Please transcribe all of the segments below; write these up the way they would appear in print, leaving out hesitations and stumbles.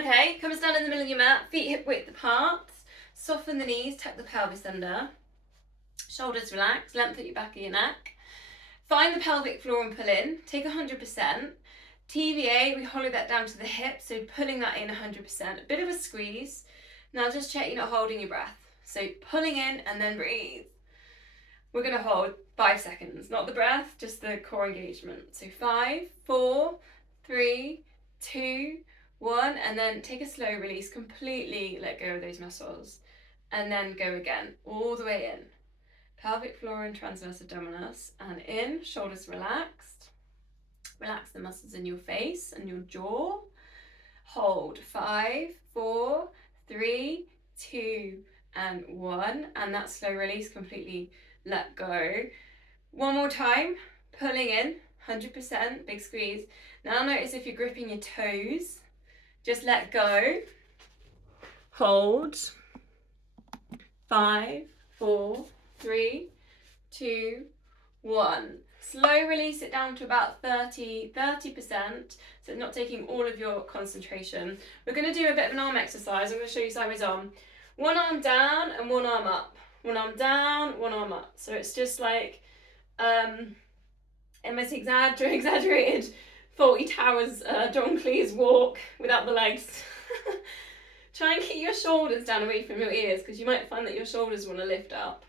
Okay, come and stand in the middle of your mat, feet hip width apart. Soften the knees, tuck the pelvis under. Shoulders relaxed, lengthen your back of your neck. Find the pelvic floor and pull in. Take 100%. TVA, we hollow that down to the hip, so pulling that in 100%. A bit of a squeeze. Now just check you're not holding your breath. So pulling in and then breathe. We're going to hold 5 seconds, not the breath, just the core engagement. So 5, 4, 3, 2, 1, and then take a slow release, completely let go of those muscles. And then go again, all the way in. Pelvic floor and transverse abdominis, and in, shoulders relaxed. Relax the muscles in your face and your jaw. Hold 5, 4, 3, 2, and 1. And that slow release, completely let go. One more time, pulling in, 100%, big squeeze. Now notice if you're gripping your toes, just let go. Hold. 5, 4, 3, 2, 1. Slow release it down to about 30%, so it's not taking all of your concentration. We're going to do a bit of an arm exercise. I'm going to show you sideways on. One arm down and one arm up. One arm down, one arm up. So it's just like almost exaggerated Faulty Towers John Cleese walk without the legs. Try and keep your shoulders down away from your ears, because you might find that your shoulders want to lift up.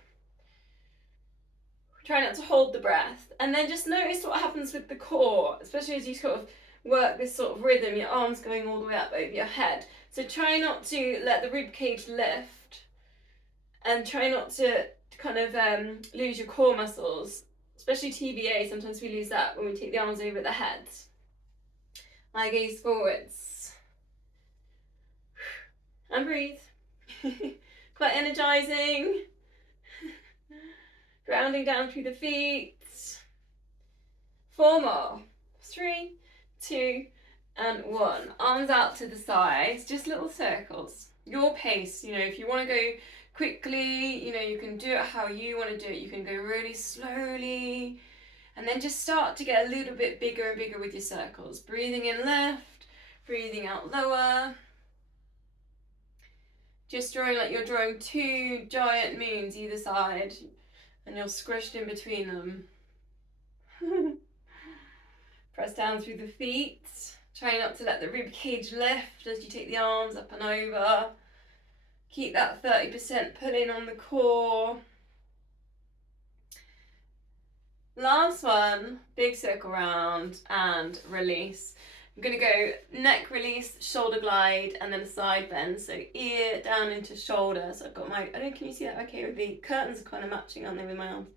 Try not to hold the breath, and then just notice what happens with the core, especially as you sort of work this sort of rhythm, your arms going all the way up over your head. So try not to let the rib cage lift, and try not to kind of lose your core muscles, especially TVA. Sometimes we lose that when we take the arms over the head. I gaze forwards and breathe. Quite energizing. Grounding down through the feet. 4 more. 3, 2, and 1. Arms out to the sides, just little circles. Your pace, if you want to go quickly, you can do it how you want to do it. You can go really slowly, and then just start to get a little bit bigger and bigger with your circles. Breathing in left, breathing out lower. Just drawing like you're drawing 2 giant moons either side, and you're squished in between them. Press down through the feet. Try not to let the rib cage lift as you take the arms up and over. Keep that 30% pull in on the core. Last one, big circle round and release. I'm going to go neck release, shoulder glide, and then a side bend. So ear down into shoulder. So I've got my, can you see that? Okay, with the curtains are kind of matching, aren't they, with my arms?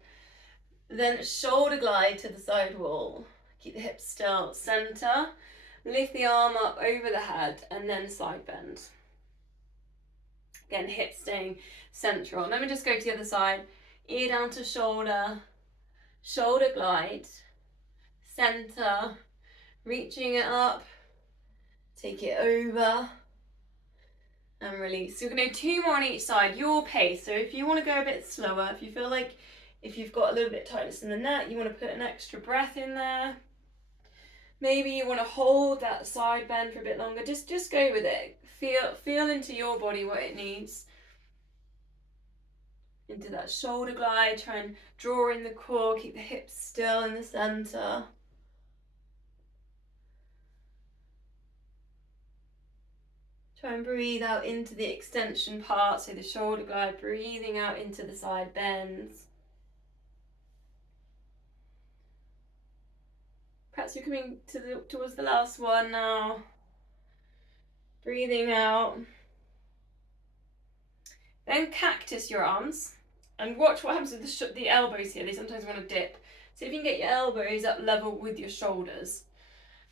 Then shoulder glide to the side wall. Keep the hips still, center. Lift the arm up over the head, and then side bend. Again, hips staying central. Let me just go to the other side. Ear down to shoulder. Shoulder glide. Center. Reaching it up, take it over, and release. So you're going to do 2 more on each side, your pace. So if you want to go a bit slower, if you feel like if you've got a little bit of tightness in the neck, you want to put an extra breath in there. Maybe you want to hold that side bend for a bit longer. Just go with it. Feel into your body what it needs. Into that shoulder glide, try and draw in the core, keep the hips still in the center. Try and breathe out into the extension part, so the shoulder glide, breathing out into the side bends. Perhaps you're coming towards the last one now. Breathing out. Then cactus your arms, and watch what happens with the elbows here. They sometimes want to dip. So if you can get your elbows up level with your shoulders,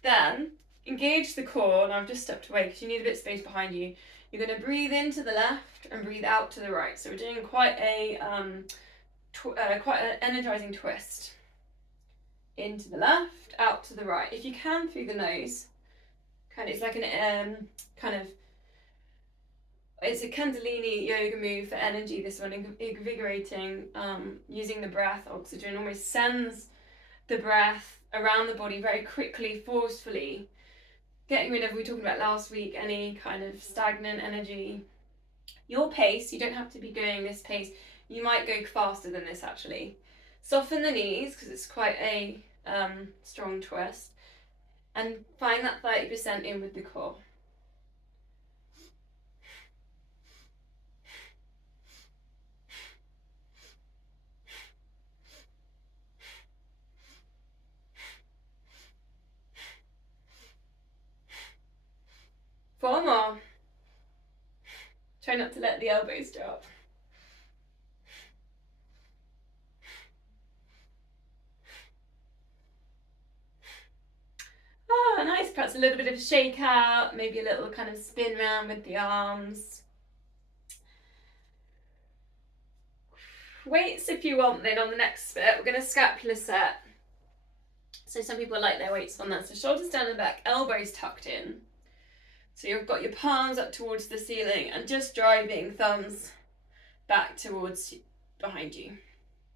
then engage the core. And I've just stepped away because you need a bit of space behind you. You're going to breathe into the left and breathe out to the right. So we're doing quite an energizing twist. Into the left, out to the right. If you can, through the nose. It's like an it's a Kundalini yoga move for energy. This one, invigorating, using the breath. Oxygen almost sends the breath around the body very quickly, forcefully, getting rid of, we were talking about last week, any kind of stagnant energy. Your pace, you don't have to be going this pace. You might go faster than this actually. Soften the knees because it's quite a strong twist, and find that 30% in with the core. Four more. Try not to let the elbows drop. Ah, nice. Perhaps a little bit of a shake out, maybe a little kind of spin round with the arms. Weights if you want. Then on the next bit, we're going to scapular set. So some people like their weights on that. So shoulders down and back, elbows tucked in. So you've got your palms up towards the ceiling and just driving thumbs back towards behind you.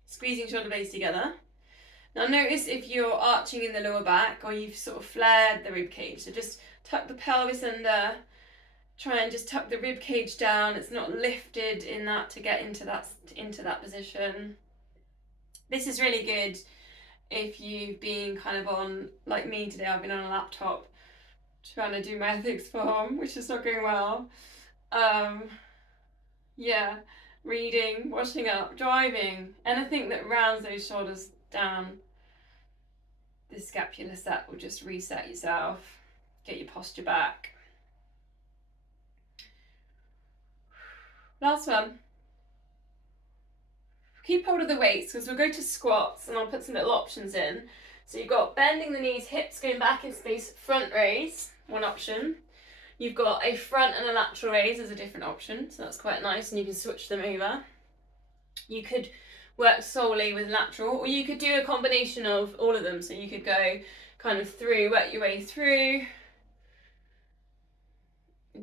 Squeezing shoulder blades together. Now notice if you're arching in the lower back or you've sort of flared the rib cage. So just tuck the pelvis under. Try and just tuck the rib cage down. It's not lifted in that to get into that position. This is really good if you've been kind of on, like me today, I've been on a laptop trying to do my ethics form, which is not going well. Yeah, reading, washing up, driving, anything that rounds those shoulders down. This scapular set will just reset yourself, get your posture back. Last one. Keep hold of the weights because we'll go to squats and I'll put some little options in. So you've got bending the knees, hips going back in space, front raise, one option. You've got a front and a lateral raise as a different option, so that's quite nice and you can switch them over. You could work solely with lateral, or you could do a combination of all of them. So you could go kind of through, work your way through,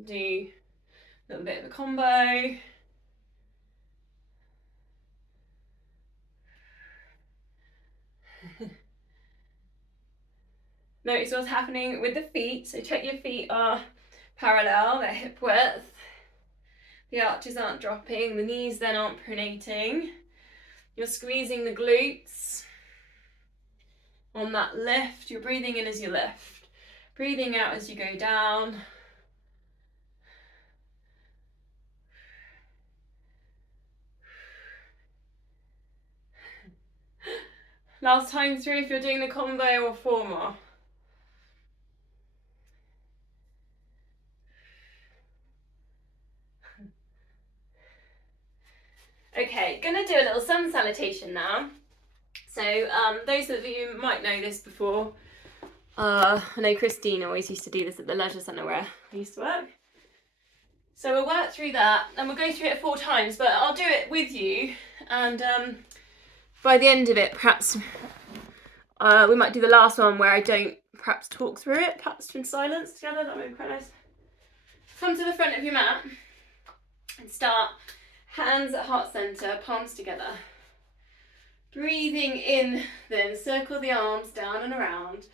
do a little bit of a combo. Notice what's happening with the feet. So check your feet are parallel, they're hip width. The arches aren't dropping, the knees then aren't pronating. You're squeezing the glutes. On that lift, you're breathing in as you lift. Breathing out as you go down. Last time through if you're doing the combo or four more. Okay, gonna do a little sun salutation now. So those of you might know this before. I know Christine always used to do this at the leisure centre where I used to work. So we'll work through that and we'll go through it 4 times, but I'll do it with you. And by the end of it, perhaps we might do the last one where I don't perhaps talk through it, perhaps in silence together. That would be quite nice. Come to the front of your mat and start hands at heart centre, palms together. Breathing in, then circle the arms down and around,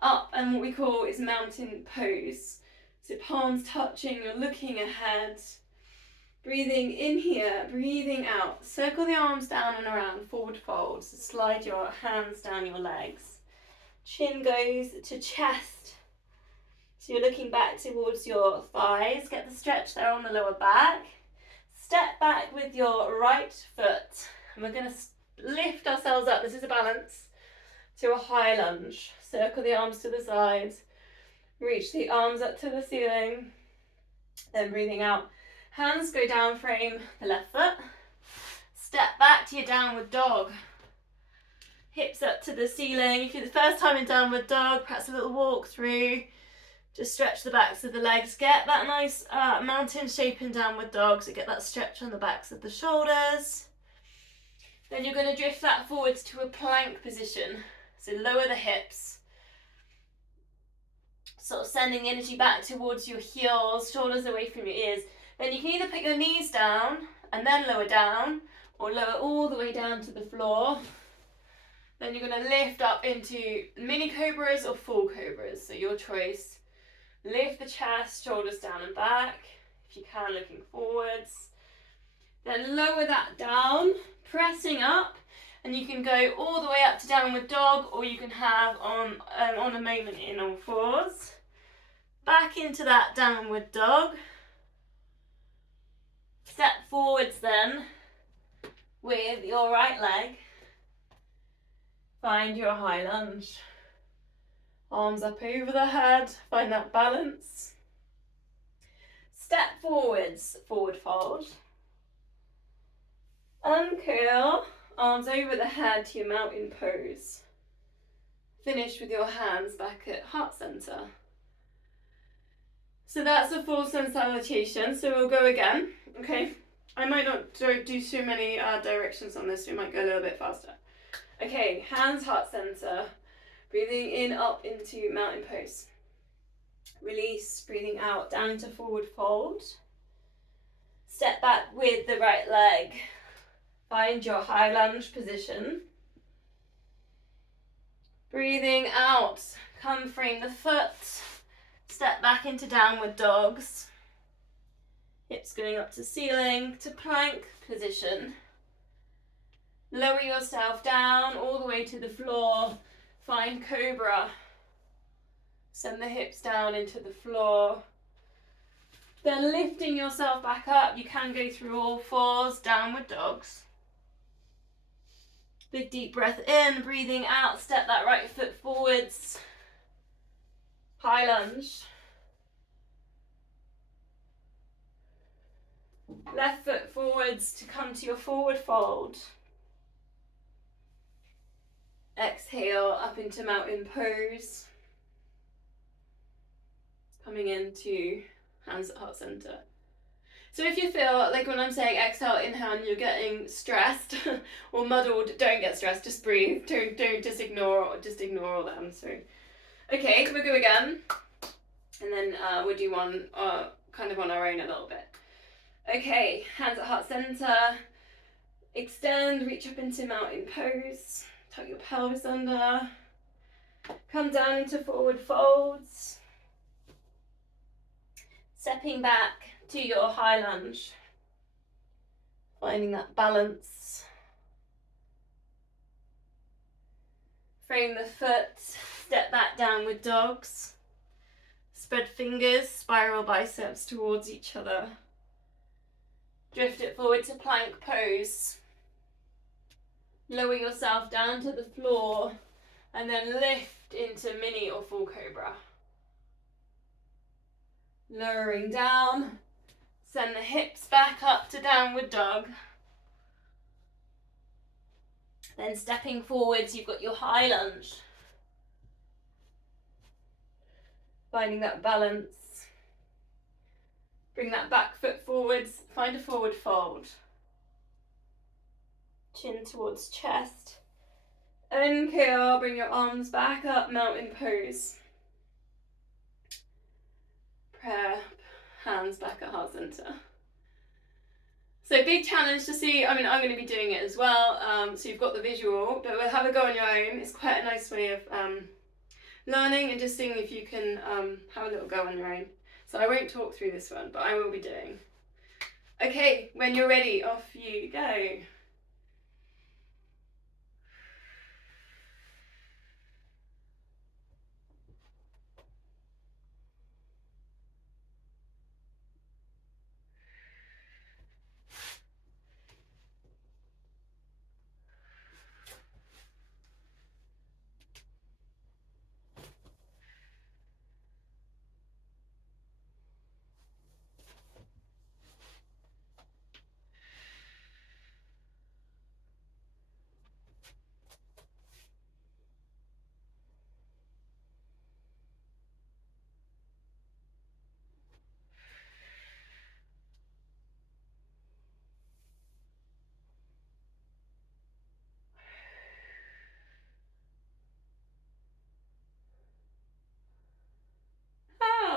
up, and what we call is mountain pose. So palms touching, you're looking ahead. Breathing in here, breathing out. Circle the arms down and around, forward fold. So slide your hands down your legs. Chin goes to chest. So you're looking back towards your thighs. Get the stretch there on the lower back. Step back with your right foot. And we're going to lift ourselves up. This is a balance. To a high lunge. Circle the arms to the sides. Reach the arms up to the ceiling. Then breathing out. Hands go down, frame the left foot. Step back to your downward dog. Hips up to the ceiling. If you're the first time in downward dog, perhaps a little walk through. Just stretch the backs of the legs. Get that nice mountain shape in downward dog. So get that stretch on the backs of the shoulders. Then you're going to drift that forwards to a plank position. So lower the hips. Sort of sending the energy back towards your heels, shoulders away from your ears. Then you can either put your knees down and then lower down, or lower all the way down to the floor. Then you're going to lift up into mini cobras or full cobras, so your choice. Lift the chest, shoulders down and back. If you can, looking forwards. Then lower that down, pressing up. And you can go all the way up to downward dog, or you can have on a moment in all fours. Back into that downward dog. Step forwards then with your right leg. Find your high lunge. Arms up over the head, find that balance. Step forwards, forward fold. Uncurl, arms over the head to your mountain pose. Finish with your hands back at heart center. So that's a full sun salutation, so we'll go again, okay? I might not do so many directions on this, we might go a little bit faster. Okay, hands heart center. Breathing in, up into mountain pose. Release, breathing out, down into forward fold. Step back with the right leg. Find your high lunge position. Breathing out, come frame the foot. Step back into downward dogs. Hips going up to ceiling, to plank position. Lower yourself down all the way to the floor. Find cobra. Send the hips down into the floor. Then lifting yourself back up, you can go through all fours, downward dogs. Big deep breath in, breathing out, step that right foot forwards. High lunge. Left foot forwards to come to your forward fold. Exhale up into mountain pose. Coming into hands at heart center. So if you feel like when I'm saying exhale, inhale, and you're getting stressed or muddled, don't get stressed, just breathe. Don't just ignore all them. So okay, we'll go again. And then we'll do one kind of on our own a little bit. Okay, hands at heart center. Extend, reach up into mountain pose. Tuck your pelvis under. Come down into forward folds. Stepping back to your high lunge. Finding that balance. Frame the foot. Step back downward dogs. Spread fingers, spiral biceps towards each other. Drift it forward to plank pose. Lower yourself down to the floor and then lift into mini or full cobra. Lowering down, send the hips back up to downward dog. Then stepping forwards, you've got your high lunge. Finding that balance. Bring that back foot forwards, find a forward fold. Chin towards chest. Uncurl, bring your arms back up, mountain pose. Prayer, hands back at heart center. So big challenge to see, I mean I'm going to be doing it as well, so you've got the visual, but we'll have a go on your own. It's quite a nice way of learning and just seeing if you can have a little go on your own. So I won't talk through this one, but I will be doing. Okay, when you're ready, off you go.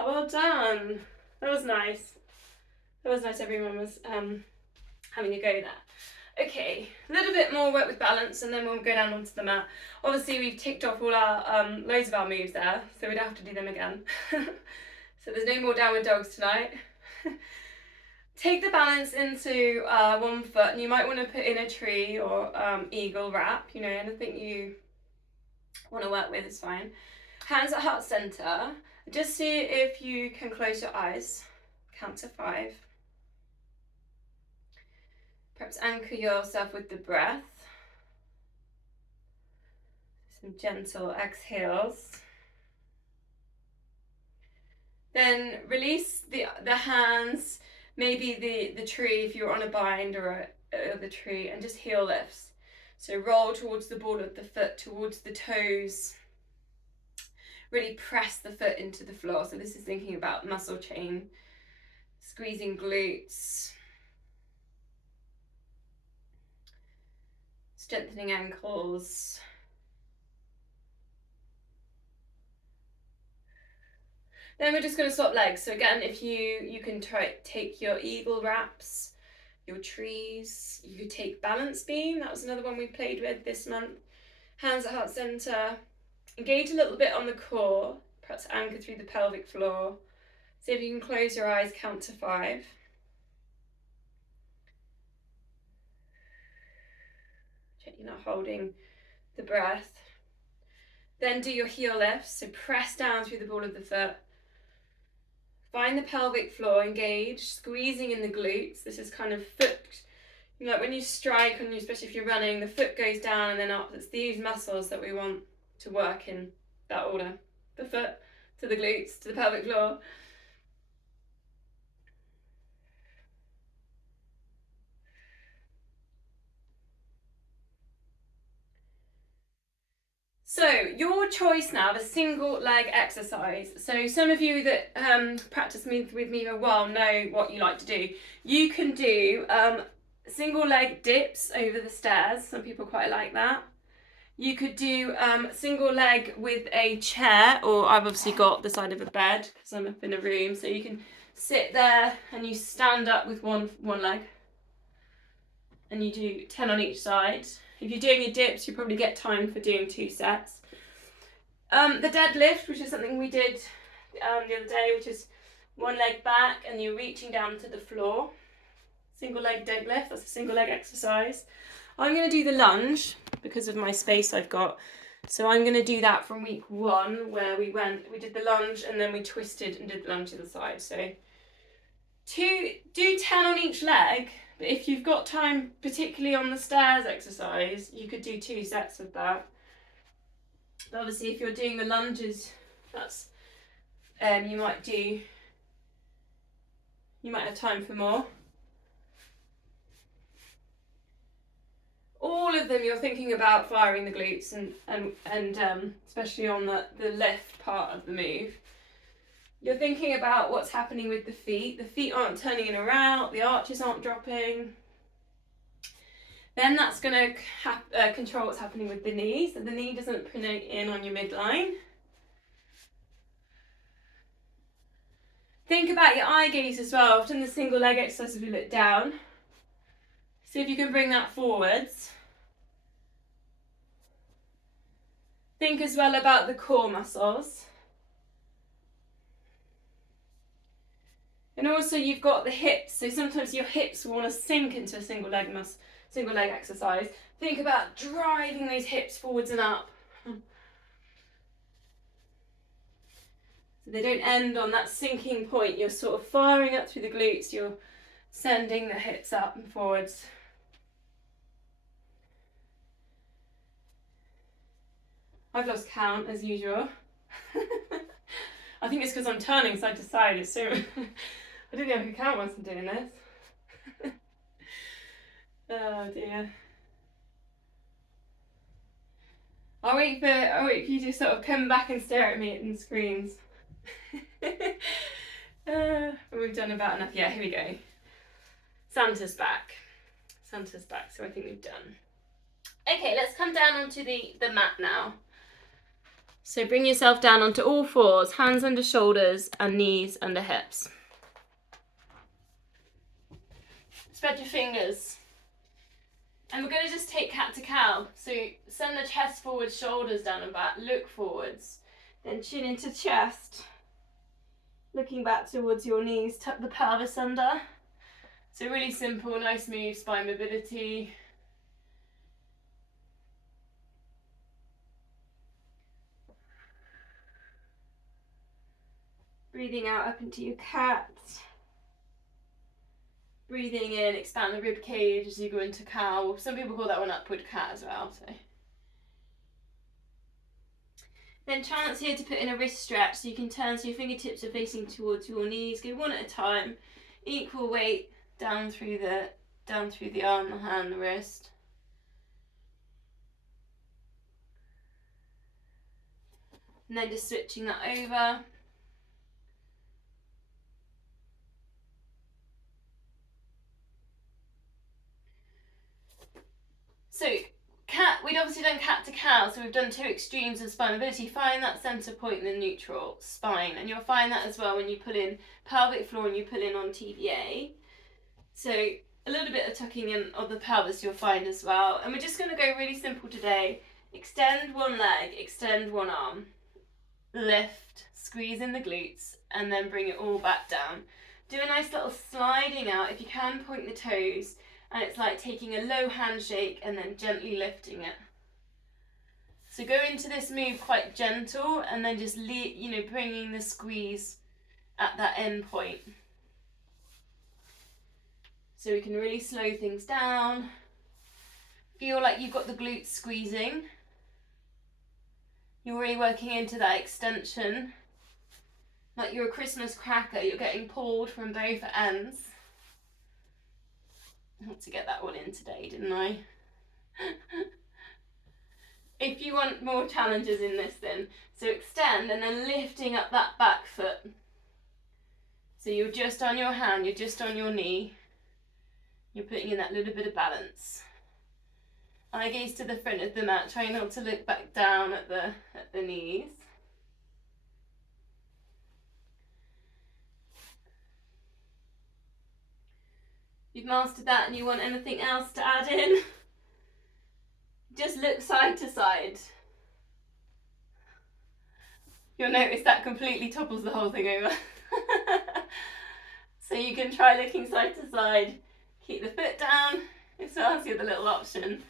Well done. That was nice. That was nice everyone was having a go there. Okay, a little bit more work with balance and then we'll go down onto the mat. Obviously we've ticked off all our loads of our moves there, so we don't have to do them again. So there's no more downward dogs tonight. Take the balance into one foot, and you might want to put in a tree or eagle wrap, you know, anything you want to work with is fine. Hands at heart center. Just see if you can close your eyes. Count to 5. Perhaps anchor yourself with the breath. Some gentle exhales. Then release the hands, maybe the tree if you're on a bind or the tree, and just heel lifts. So roll towards the ball of the foot, towards the toes. Really press the foot into the floor. So this is thinking about muscle chain, squeezing glutes, strengthening ankles. Then we're just going to swap legs. So again, if you can take your eagle wraps, your trees, you could take balance beam. That was another one we played with this month. Hands at heart center. Engage a little bit on the core, perhaps anchor through the pelvic floor. See if you can close your eyes, count to 5. Check you're not holding the breath. Then do your heel lifts, so press down through the ball of the foot. Find the pelvic floor, engage, squeezing in the glutes. This is kind of foot, you know, like when you strike, and especially if you're running, the foot goes down and then up. It's these muscles that we want to work in that order. The foot to the glutes, to the pelvic floor. So your choice now of a single leg exercise. So some of you that practice with me for a while know what you like to do. You can do single leg dips over the stairs. Some people quite like that. You could do single leg with a chair, or I've obviously got the side of a bed because I'm up in a room. So you can sit there and you stand up with one leg, and you do 10 on each side. If you're doing your dips, you probably get time for doing 2 sets. The deadlift, which is something we did the other day, which is one leg back and you're reaching down to the floor. Single leg deadlift, that's a single leg exercise. I'm going to do the lunge because of my space I've got. So I'm going to do that from week 1, where we did the lunge and then we twisted and did the lunge to the side. So do 10 on each leg. But if you've got time, particularly on the stairs exercise, you could do 2 sets of that. But obviously, if you're doing the lunges, that's you might have time for more. All of them, you're thinking about firing the glutes and especially on the lift part of the move. You're thinking about what's happening with the feet. The feet aren't turning in or out, the arches aren't dropping. Then that's going to control what's happening with the knee, so the knee doesn't pronate in on your midline. Think about your eye gaze as well. Often the single leg exercises we look down. See if you can bring that forwards. Think as well about the core muscles. And also you've got the hips, so sometimes your hips want to sink into a single leg exercise. Think about driving those hips forwards and up. So they don't end on that sinking point. You're sort of firing up through the glutes, you're sending the hips up and forwards. I've lost count as usual. I think it's because I'm turning side to side. It's so I don't know if I can count once I'm doing this. Oh dear. I'll wait for you to sort of come back and stare at me in the screens. We've done about enough. Yeah, here we go. Santa's back. Santa's back, so I think we've done. Okay, let's come down onto the mat now. So bring yourself down onto all 4s, hands under shoulders and knees under hips. Spread your fingers. And we're going to just take cat to cow. So send the chest forward, shoulders down and back, look forwards. Then chin into chest. Looking back towards your knees, tuck the pelvis under. So really simple, nice move, spine mobility. Breathing out up into your cat. Breathing in, expand the rib cage as you go into cow. Some people call that one upward cat as well. So. Then chance here to put in a wrist stretch, so you can turn so your fingertips are facing towards your knees. Go one at a time. Equal weight down through the arm, the hand, the wrist. And then just switching that over. So cat, we'd obviously done cat to cow, so we've done two extremes of spine mobility. Find that centre point in the neutral spine, and you'll find that as well when you pull in pelvic floor and you pull in on TVA. So a little bit of tucking in of the pelvis you'll find as well. And we're just going to go really simple today. Extend one leg, extend one arm, lift, squeeze in the glutes, and then bring it all back down. Do a nice little sliding out. If you can, point the toes, and it's like taking a low handshake and then gently lifting it. So go into this move quite gentle, and then just bringing the squeeze at that end point. So we can really slow things down. Feel like you've got the glutes squeezing. You're really working into that extension. Like you're a Christmas cracker, you're getting pulled from both ends. I had to get that one in today, didn't I? If you want more challenges in this then, so extend and then lifting up that back foot. So you're just on your hand, you're just on your knee. You're putting in that little bit of balance. Eye gaze to the front of the mat, try not to look back down at the knees. You've mastered that and you want anything else to add in, just look side to side. You'll notice that completely topples the whole thing over. So you can try looking side to side. Keep the foot down, it's also the little option.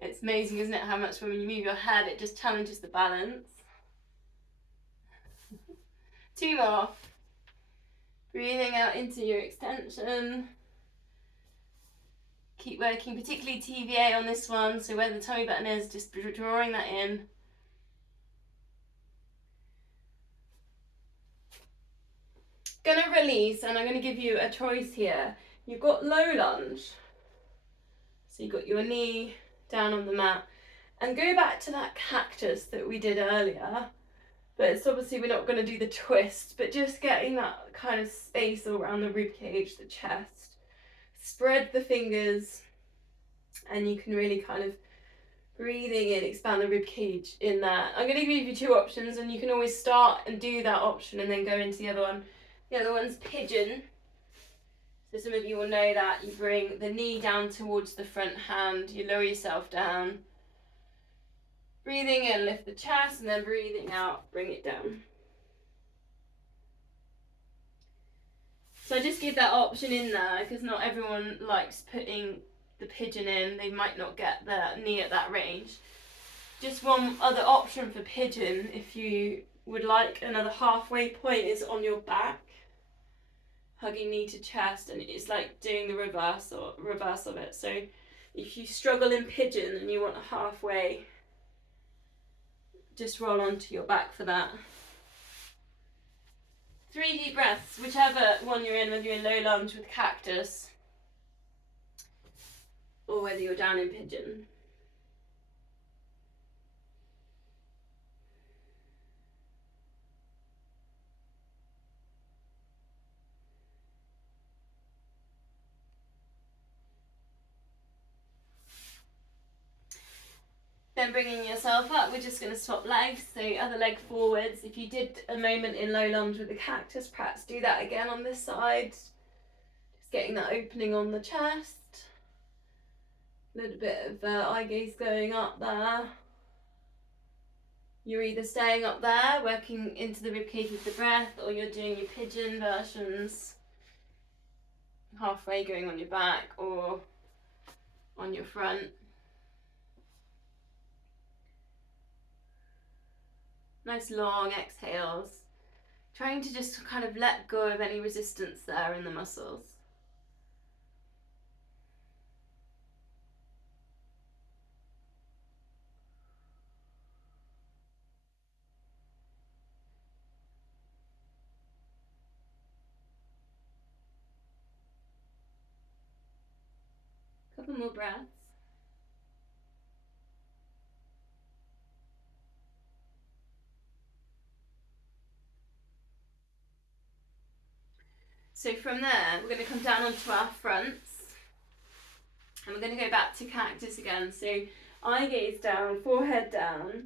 It's amazing, isn't it, how much when you move your head, it just challenges the balance. Two more. Breathing out into your extension. Keep working, particularly TVA on this one, so where the tummy button is, just drawing that in. Gonna release, and I'm gonna give you a choice here. You've got low lunge. So you've got your knee down on the mat. And go back to that cactus that we did earlier. But it's obviously we're not going to do the twist, but just getting that kind of space around the rib cage, the chest. Spread the fingers, and you can really kind of breathing in, expand the rib cage in that. I'm going to give you two options, and you can always start and do that option and then go into the other one. The other one's pigeon. So some of you will know that. You bring the knee down towards the front hand, you lower yourself down. Breathing in, lift the chest, and then breathing out, bring it down. So I just give that option in there because not everyone likes putting the pigeon in. They might not get the knee at that range. Just one other option for pigeon, if you would like another halfway point, is on your back. Hugging knee to chest, and it's like doing the reverse of it. So if you struggle in pigeon and you want a halfway, just roll onto your back for that. 3 deep breaths, whichever one you're in, whether you're in low lunge with cactus or whether you're down in pigeon. Then bringing yourself up, we're just going to swap legs, so other leg forwards. If you did a moment in low lunge with the cactus, perhaps do that again on this side. Just getting that opening on the chest. A little bit of eye gaze going up there. You're either staying up there, working into the ribcage with the breath, or you're doing your pigeon versions, halfway going on your back or on your front. Nice long exhales. Trying to just kind of let go of any resistance there in the muscles. Couple more breaths. So from there, we're going to come down onto our fronts. And we're going to go back to cactus again. So eye gaze down, forehead down.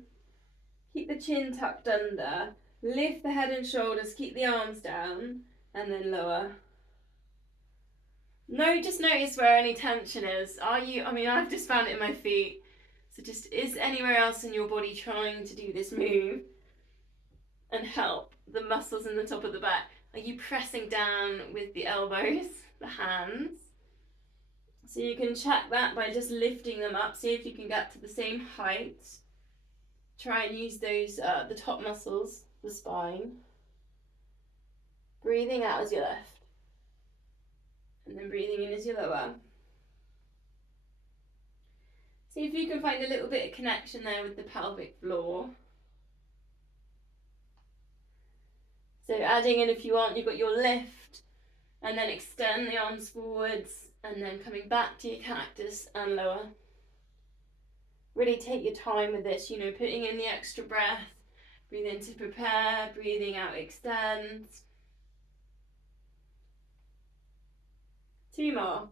Keep the chin tucked under. Lift the head and shoulders, keep the arms down, and then lower. No, just notice where any tension is. I've just found it in my feet. So just, is anywhere else in your body trying to do this move and help the muscles in the top of the back? Are you pressing down with the elbows, the hands? So you can check that by just lifting them up. See if you can get to the same height. Try and use those, the top muscles, the spine. Breathing out as you lift. And then breathing in as you lower. See if you can find a little bit of connection there with the pelvic floor. So adding in, if you want, you've got your lift, and then extend the arms forwards, and then coming back to your cactus and lower. Really take your time with this, putting in the extra breath. Breathe in to prepare, breathing out, extend. 2 more.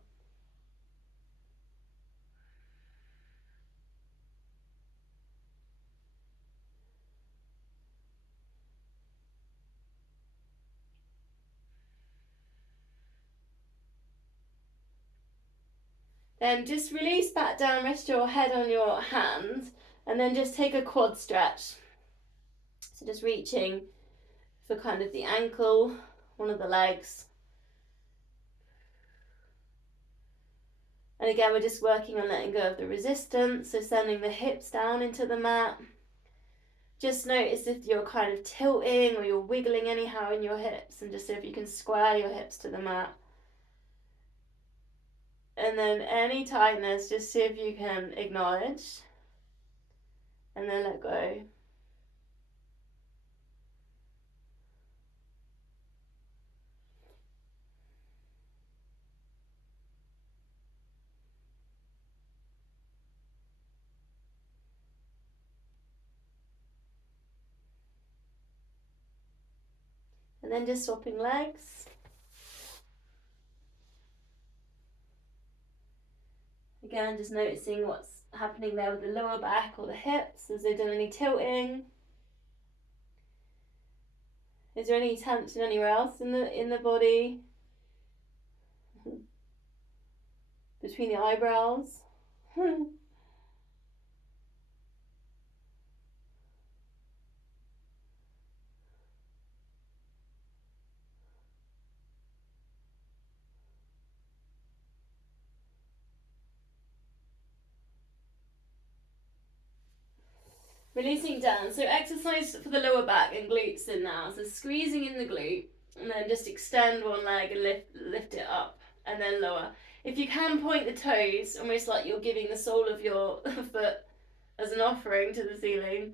Then just release back down, rest your head on your hand, and then just take a quad stretch. So just reaching for kind of the ankle, one of the legs. And again, we're just working on letting go of the resistance, so sending the hips down into the mat. Just notice if you're kind of tilting or you're wiggling anyhow in your hips, and just see if you can square your hips to the mat. And then any tightness, just see if you can acknowledge and then let go. And then just swapping legs. Again, just noticing what's happening there with the lower back or the hips. Has there done any tilting? Is there any tension anywhere else in the body? Between the eyebrows? Releasing down. So exercise for the lower back and glutes in now. So squeezing in the glute, and then just extend one leg and lift it up, and then lower. If you can, point the toes, almost like you're giving the sole of your foot as an offering to the ceiling.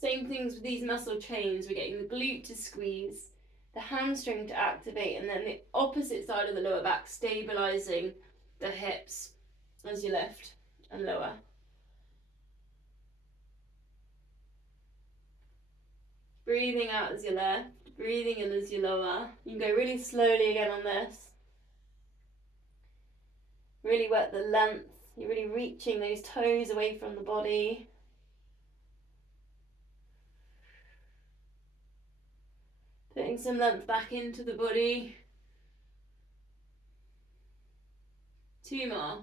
Same things with these muscle chains. We're getting the glute to squeeze, the hamstring to activate, and then the opposite side of the lower back, stabilizing the hips as you lift and lower. Breathing out as you lift, breathing in as you lower. You can go really slowly again on this. Really work the length. You're really reaching those toes away from the body. Putting some length back into the body. 2 more.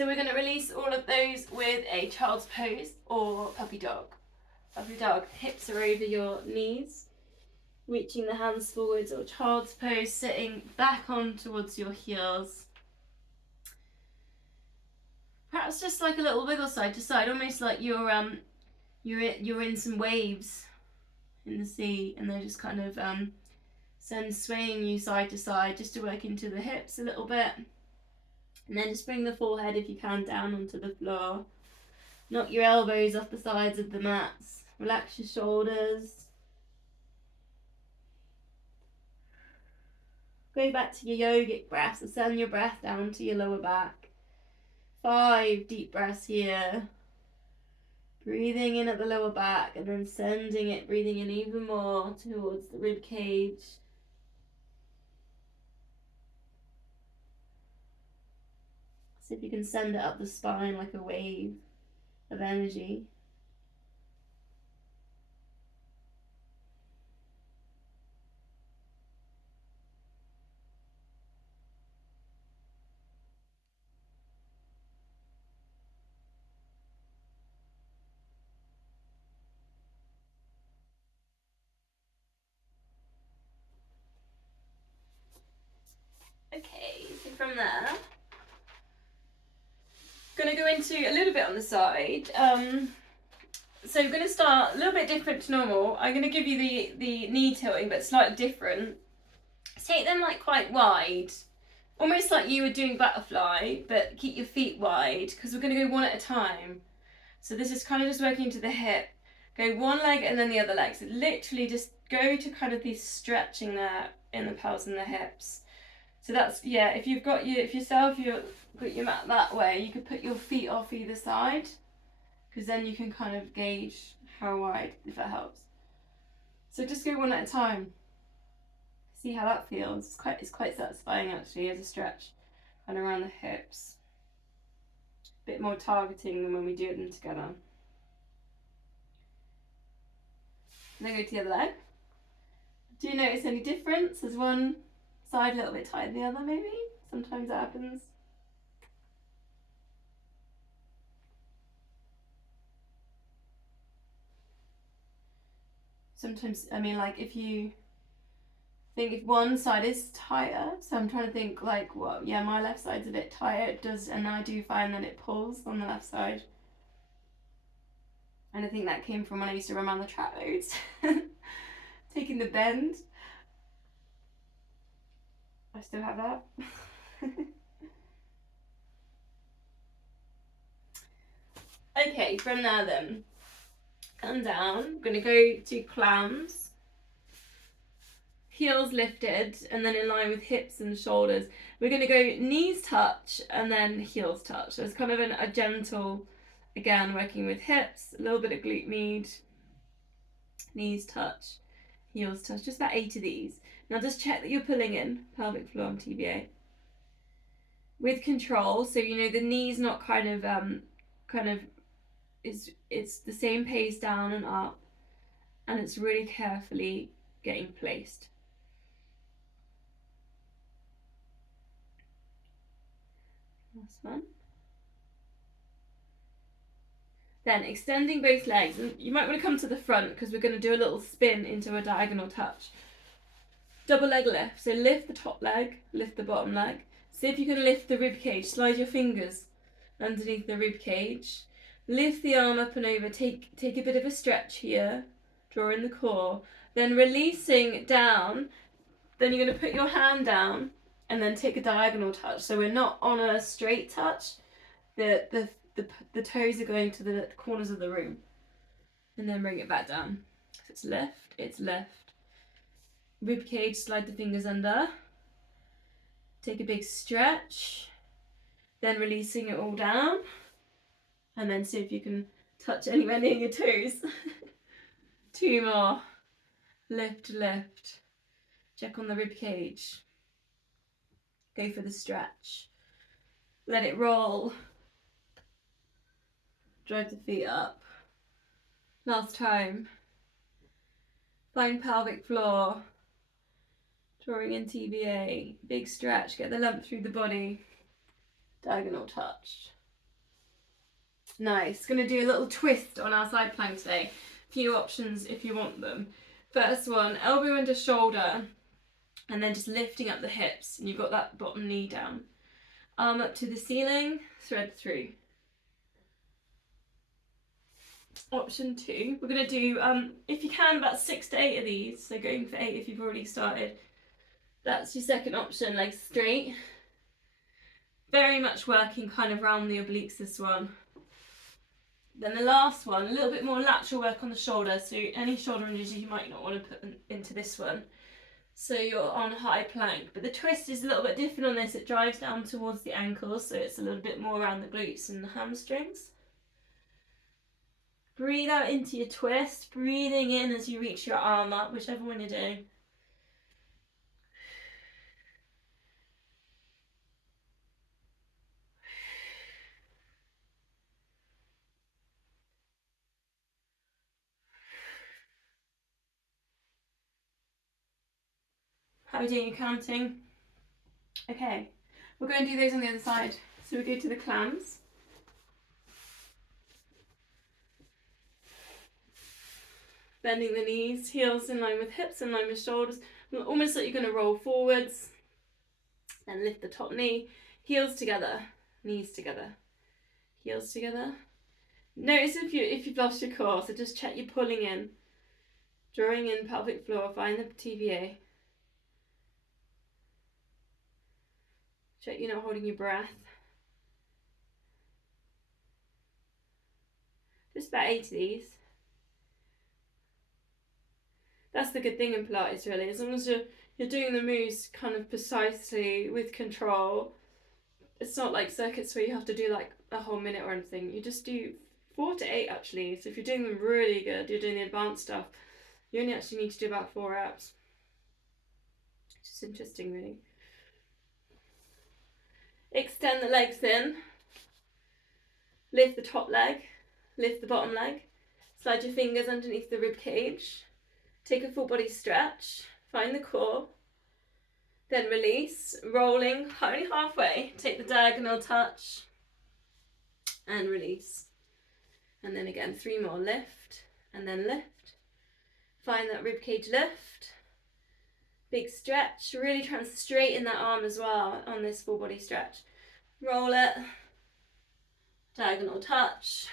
So we're going to release all of those with a child's pose or puppy dog. Puppy dog, hips are over your knees, reaching the hands forwards, or child's pose, sitting back on towards your heels. Perhaps just like a little wiggle side to side, almost like you're in some waves in the sea, and they're just kind of swaying you side to side, just to work into the hips a little bit. And then just bring the forehead, if you can, down onto the floor. Knock your elbows off the sides of the mats. Relax your shoulders. Go back to your yogic breaths, so send your breath down to your lower back. 5 deep breaths here. Breathing in at the lower back and then sending it, breathing in even more towards the rib cage. See if you can send it up the spine like a wave of energy. Okay, so from there, going to go into a little bit on the side. So we're going to start a little bit different to normal. I'm going to give you the knee tilting, but slightly different. Take them like quite wide, almost like you were doing butterfly, but keep your feet wide, because we're going to go one at a time. So this is kind of just working into the hip. Go one leg and then the other leg. So literally just go to kind of this stretching there in the pelvis and the hips. So that's, yeah, if you've got you've got your mat that way, you could put your feet off either side, because then you can kind of gauge how wide, if that helps. So just go one at a time. See how that feels. It's quite satisfying actually as a stretch and around the hips. A bit more targeting than when we do them together. And then go to the other leg. Do you notice any difference? Is one side a little bit tighter than the other maybe? Sometimes that happens. Sometimes, I mean, like if you think if one side is tighter, so I'm trying to think like, well, yeah, my left side's a bit tighter, it does, and I do find that it pulls on the left side. And I think that came from when I used to run around the track loads, taking the bend. I still have that. Okay, from there then, come down. I'm going to go to clams, heels lifted, and then in line with hips and shoulders. We're going to go knees touch and then heels touch. So it's kind of a gentle, again, working with hips, a little bit of glute med, knees touch, heels touch, just about 8 of these. Now just check that you're pulling in pelvic floor and TBA with control, so you know the knees not kind of it's the same pace down and up, and it's really carefully getting placed. Last one. Then extending both legs, and you might want to come to the front because we're going to do a little spin into a diagonal touch. Double leg lift, so lift the top leg, lift the bottom leg. See if you can lift the rib cage, slide your fingers underneath the rib cage. Lift the arm up and over, take a bit of a stretch here, draw in the core. Then releasing down, then you're going to put your hand down and then take a diagonal touch. So we're not on a straight touch, the toes are going to the corners of the room. And then bring it back down. So it's left. Rib cage, slide the fingers under. Take a big stretch. Then releasing it all down. And then see if you can touch anywhere near your toes. 2 more. Lift. Check on the rib cage. Go for the stretch. Let it roll. Drive the feet up. Last time. Find pelvic floor. Drawing in TBA. Big stretch. Get the lump through the body. Diagonal touch. Nice. Going to do a little twist on our side plank today. Few options if you want them. First one, elbow under shoulder, and then just lifting up the hips, and you've got that bottom knee down. Arm up to the ceiling, thread through. Option 2, we're going to do, if you can, about 6 to 8 of these. So going for 8 if you've already started. That's your second option, legs straight. Very much working kind of around the obliques, this one. Then the last one, a little bit more lateral work on the shoulder. So any shoulder injuries you might not want to put into this one. So you're on high plank. But the twist is a little bit different on this. It drives down towards the ankles, so it's a little bit more around the glutes and the hamstrings. Breathe out into your twist, breathing in as you reach your arm up, whichever one you're doing. How are we doing? You counting? Okay, we're going to do those on the other side. So we go to the clams. Bending the knees, heels in line with hips, in line with shoulders. Almost like you're going to roll forwards. Then lift the top knee, heels together, knees together, heels together. Notice if you've lost your core, so just check you're pulling in, drawing in pelvic floor, find the TVA. Check you're not holding your breath. Just about 8 of these. That's the good thing in Pilates, really. As long as you're doing the moves kind of precisely with control, it's not like circuits where you have to do like a whole minute or anything. You just do 4 to 8 actually. So if you're doing them really good, you're doing the advanced stuff, you only actually need to do about 4 reps. It's just interesting, really. Extend the legs in. Lift the top leg. Lift the bottom leg. Slide your fingers underneath the rib cage. Take a full body stretch. Find the core. Then release. Rolling only halfway. Take the diagonal touch. And release. And then again 3 more. Lift. And then lift. Find that rib cage lift. Big stretch. Really try and straighten that arm as well on this full body stretch. Roll it. Diagonal touch.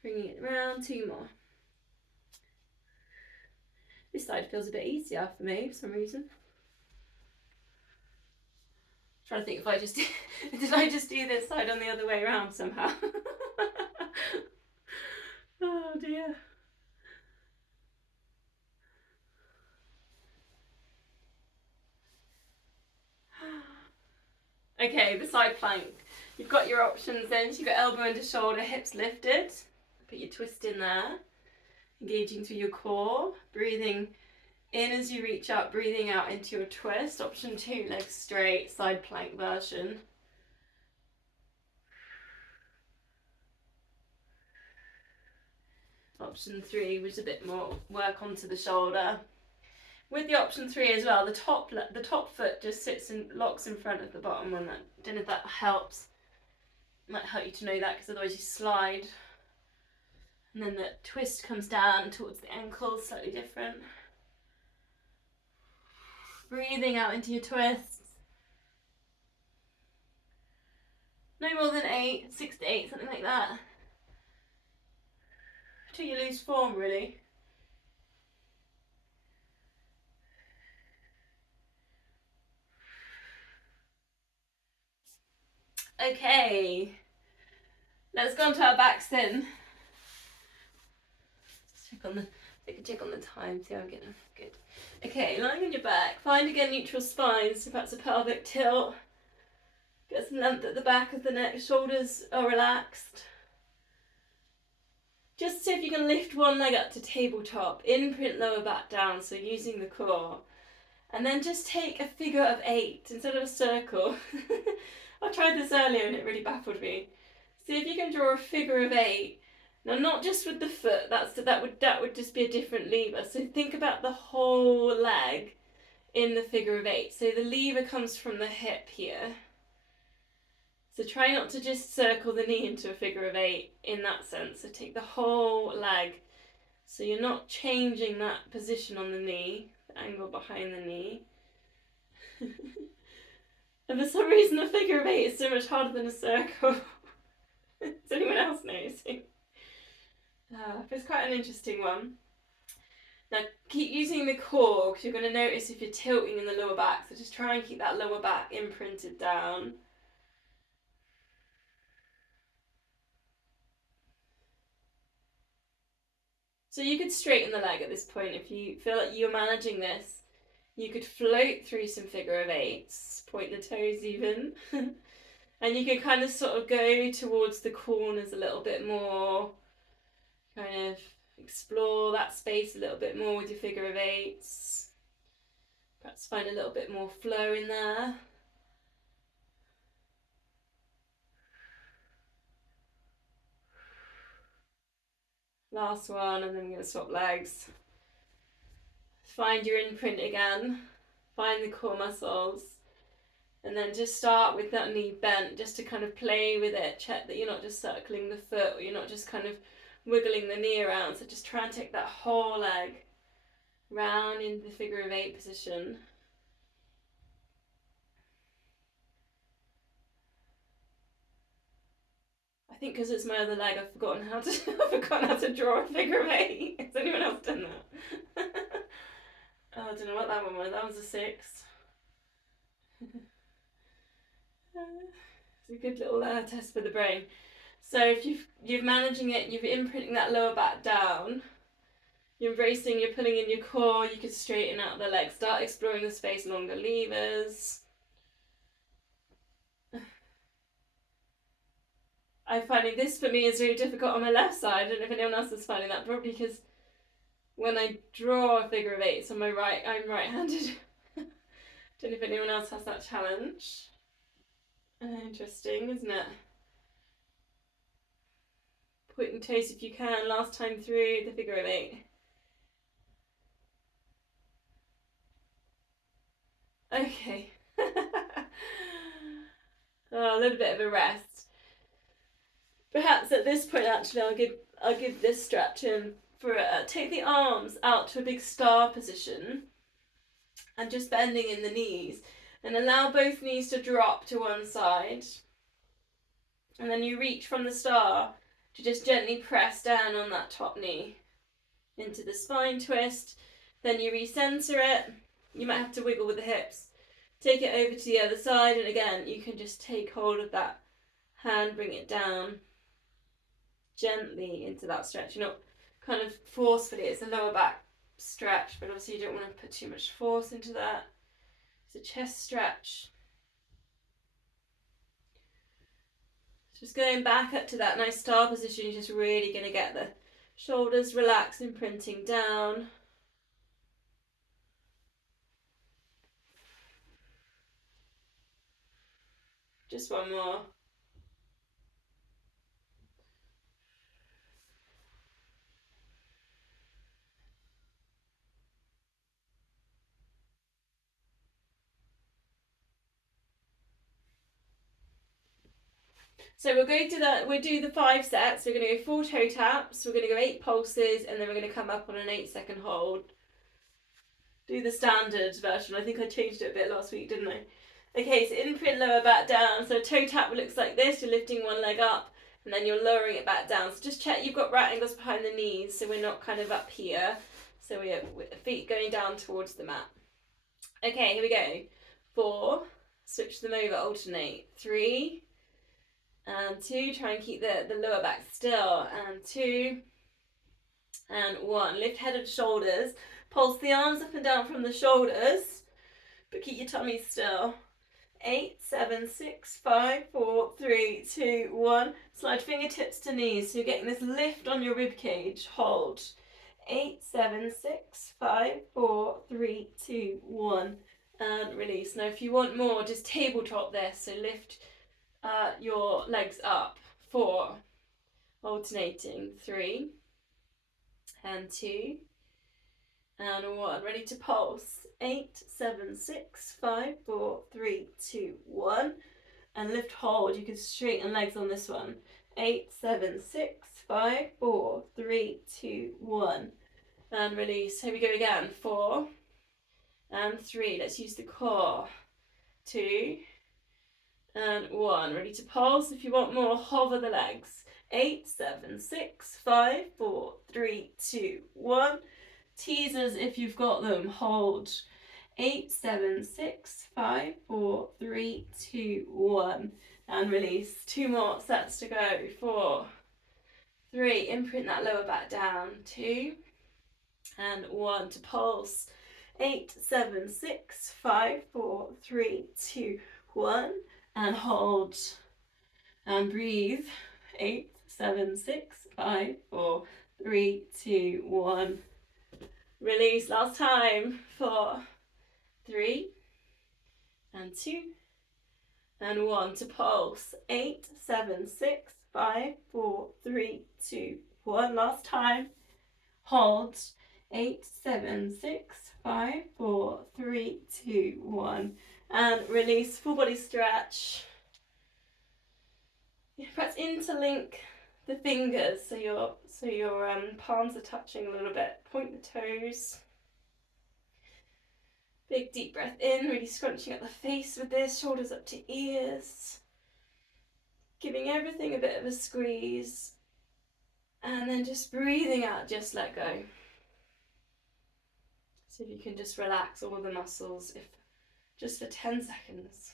Bringing it around. 2 more. This side feels a bit easier for me for some reason. I'm trying to think if I just did I just do this side on the other way around somehow? Oh dear. Okay, the side plank. You've got your options then. So you've got elbow under shoulder, hips lifted. Put your twist in there. Engaging through your core. Breathing in as you reach up, breathing out into your twist. Option 2, legs straight, side plank version. Option 3 was a bit more work onto the shoulder. With the option 3 as well, the top foot just sits and locks in front of the bottom one. I don't know if that helps. It might help you to know that, because otherwise you slide. And then the twist comes down towards the ankle, slightly different. Breathing out into your twists. No more than 8, 6 to 8, something like that. Until you lose form, really. Okay, let's go on to our backs then. Check on the time, see how I'm getting. Good. Okay, lying on your back, find again neutral spine, so perhaps a pelvic tilt. Get some length at the back of the neck, shoulders are relaxed. Just see if you can lift one leg up to tabletop, imprint lower back down, so using the core. And then just take a figure of 8 instead of a circle. I tried this earlier and it really baffled me. See if you can draw a figure of 8. Now, not just with the foot, that would just be a different lever. So think about the whole leg in the figure of 8. So the lever comes from the hip here. So try not to just circle the knee into a figure of 8 in that sense. So take the whole leg. So you're not changing that position on the knee, the angle behind the knee. And for some reason a figure of 8 is so much harder than a circle. Is anyone else noticing? It's quite an interesting one. Now keep using the core because you're going to notice if you're tilting in the lower back. So just try and keep that lower back imprinted down. So you could straighten the leg at this point if you feel like you're managing this. You could float through some figure of 8s, point the toes even. And you could kind of sort of go towards the corners a little bit more, kind of explore that space a little bit more with your figure of 8s. Perhaps find a little bit more flow in there. Last one, and then we're going to swap legs. Find your imprint again. Find the core muscles. And then just start with that knee bent, just to kind of play with it. Check that you're not just circling the foot, or you're not just kind of wiggling the knee around. So just try and take that whole leg round into the figure of 8 position. I think because it's my other leg, I've forgotten how to draw a figure of 8. Has anyone else done that? Oh, I don't know what that one was. That was a 6. It's a good little test for the brain. So if you're managing it, you're imprinting that lower back down. You're embracing, you're pulling in your core. You could straighten out the legs. Start exploring the space along the levers. I'm finding this for me is really difficult on my left side. I don't know if anyone else is finding that, probably because when I draw a figure of 8s on my right, I'm right-handed. Don't know if anyone else has that challenge. Interesting, isn't it? Pointing toes if you can, last time through the figure of 8. Okay. Oh, a little bit of a rest. Perhaps at this point, actually, I'll give this stretch in for take the arms out to a big star position, and just bending in the knees, and allow both knees to drop to one side, and then you reach from the star to just gently press down on that top knee into the spine twist. Then you recenter it. You might have to wiggle with the hips. Take it over to the other side, and again, you can just take hold of that hand, bring it down gently into that stretch. You're not kind of forcefully, it's a lower back stretch, but obviously you don't want to put too much force into that. It's a chest stretch. Just going back up to that nice star position, you're just really going to get the shoulders relaxed, imprinting down. Just one more. So we'll go to that. We'll do the 5 sets. We're going to go 4 toe taps. We're going to go 8 pulses, and then we're going to come up on an 8-second hold. Do the standard version. I think I changed it a bit last week, didn't I? Okay, so imprint lower back down. So a toe tap looks like this. You're lifting one leg up, and then you're lowering it back down. So just check you've got right angles behind the knees, so we're not kind of up here. So we're feet going down towards the mat. Okay, here we go. 4. Switch them over. Alternate. 3. And 2, try and keep the lower back still, and 2, and 1. Lift head and shoulders, pulse the arms up and down from the shoulders, but keep your tummy still. 8, 7, 6, 5, 4, 3, 2, 1. Slide fingertips to knees, so you're getting this lift on your rib cage. Hold. 8, 7, 6, 5, 4, 3, 2, 1. And release. Now if you want more, just tabletop this, so lift your legs up. 4, alternating. 3, and 2, and 1. Ready to pulse. 8, 7, 6, 5, 4, 3, 2, 1. and lift, hold. You can straighten legs on this one. 8, 7, 6, 5, 4, 3, 2, 1. And release. Here we go again. 4 and 3. Let's use the core. 2 and 1. Ready to pulse. If you want more, hover the legs. 8, 7, 6, 5, 4, 3, 2, 1. Teasers if you've got them. Hold. 8, 7, 6, 5, 4, 3, 2, 1. And release. 2 more sets to go. 4, 3. Imprint that lower back down. 2 and 1 to pulse. 8, 7, 6, 5, 4, 3, 2, 1. And hold. And breathe. 8, 7, 6, 5, 4, 3, 2, 1. Release. Last time. 4, 3 and 2 and 1 to pulse. 8, 7, 6, 5, 4, 3, 2, 1. Last time. Hold. 8, 7, 6, 5, 4, 3, 2, 1. And release. Full body stretch. Perhaps interlink the fingers so your palms are touching a little bit. Point the toes. Big deep breath in, really scrunching up the face with this, shoulders up to ears. Giving everything a bit of a squeeze. And then just breathing out, just let go. So if you can just relax all the muscles, if just for 10 seconds.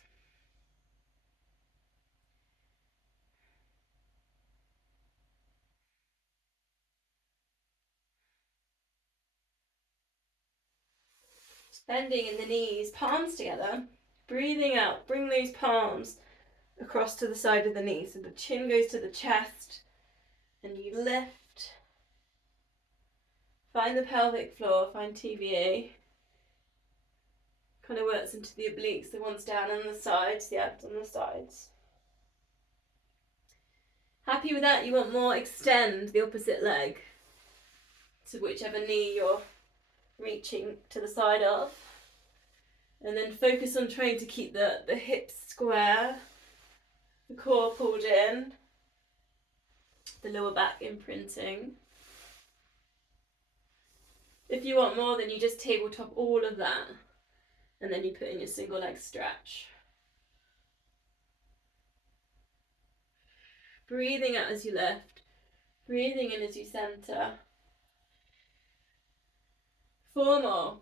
Bending in the knees, palms together. Breathing out, bring those palms across to the side of the knee. So the chin goes to the chest and you lift. Find the pelvic floor, find TVA. Kind of works into the obliques, the ones down on the sides, the abs on the sides. Happy with that? You want more? Extend the opposite leg to whichever knee you're reaching to the side of. And then focus on trying to keep the hips square, the core pulled in, the lower back imprinting. If you want more, then you just tabletop all of that. And then you put in your single leg stretch. Breathing out as you lift. Breathing in as you center. 4 more.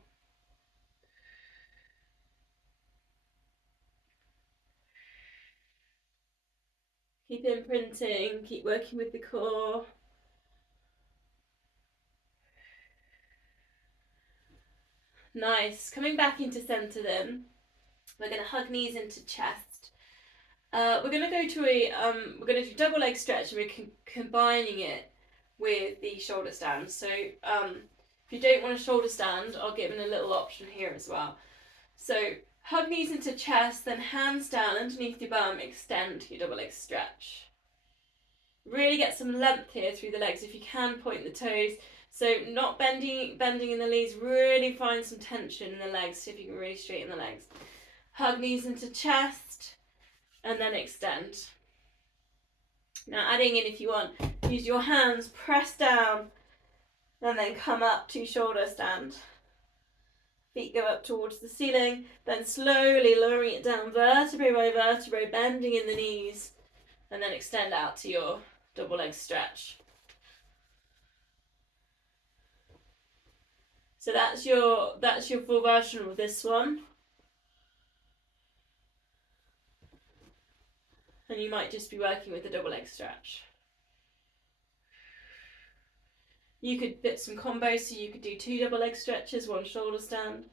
Keep imprinting, keep working with the core. Nice. Coming back into center then. We're going to hug knees into chest. We're going to go to we're going to do double leg stretch, and we're combining it with the shoulder stand. So if you don't want a shoulder stand, I'll give in a little option here as well. So hug knees into chest, then hands down underneath your bum, extend your double leg stretch. Really get some length here through the legs. If you can, point the toes. So not bending in the knees, really find some tension in the legs. See if you can really straighten the legs. Hug knees into chest and then extend. Now adding in, if you want, use your hands, press down and then come up to shoulder stand. Feet go up towards the ceiling, then slowly lowering it down vertebrae by vertebrae, bending in the knees, and then extend out to your double leg stretch. So that's your full version of this one. And you might just be working with the double leg stretch. You could fit some combos, so you could do 2 double leg stretches, 1 shoulder stand.